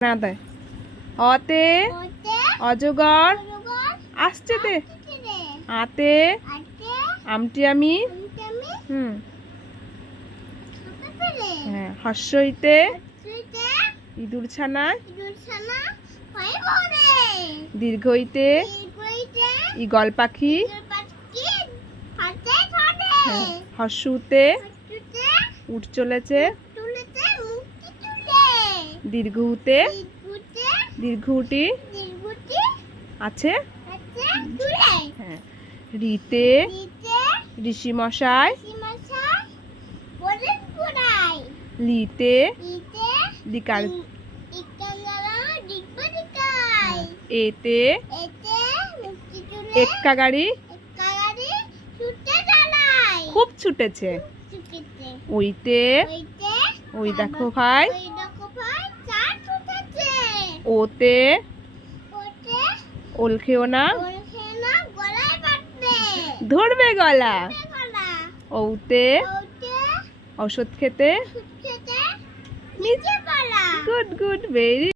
না দেয় অতে অজগর আসছে তে আতে আমটি আমি হ্যাঁ হর্ষইতে ইঁদুর ছানা দীর্ঘইতে ঈগল পাখি হর্ষউতে উঠ চলেছে দীর্ঘউতে দীর্ঘউটি আছে হ্যাঁ রিতে ঋষি মশাই লিতে লিকার এতে এক্কা গাড়ি খুব ছুটেছে ওইতে ওই দেখো ভাই ওতে ওল খেও না ধরবে গলা ওতে ঔষধ খেতে গুড গুড ভেরি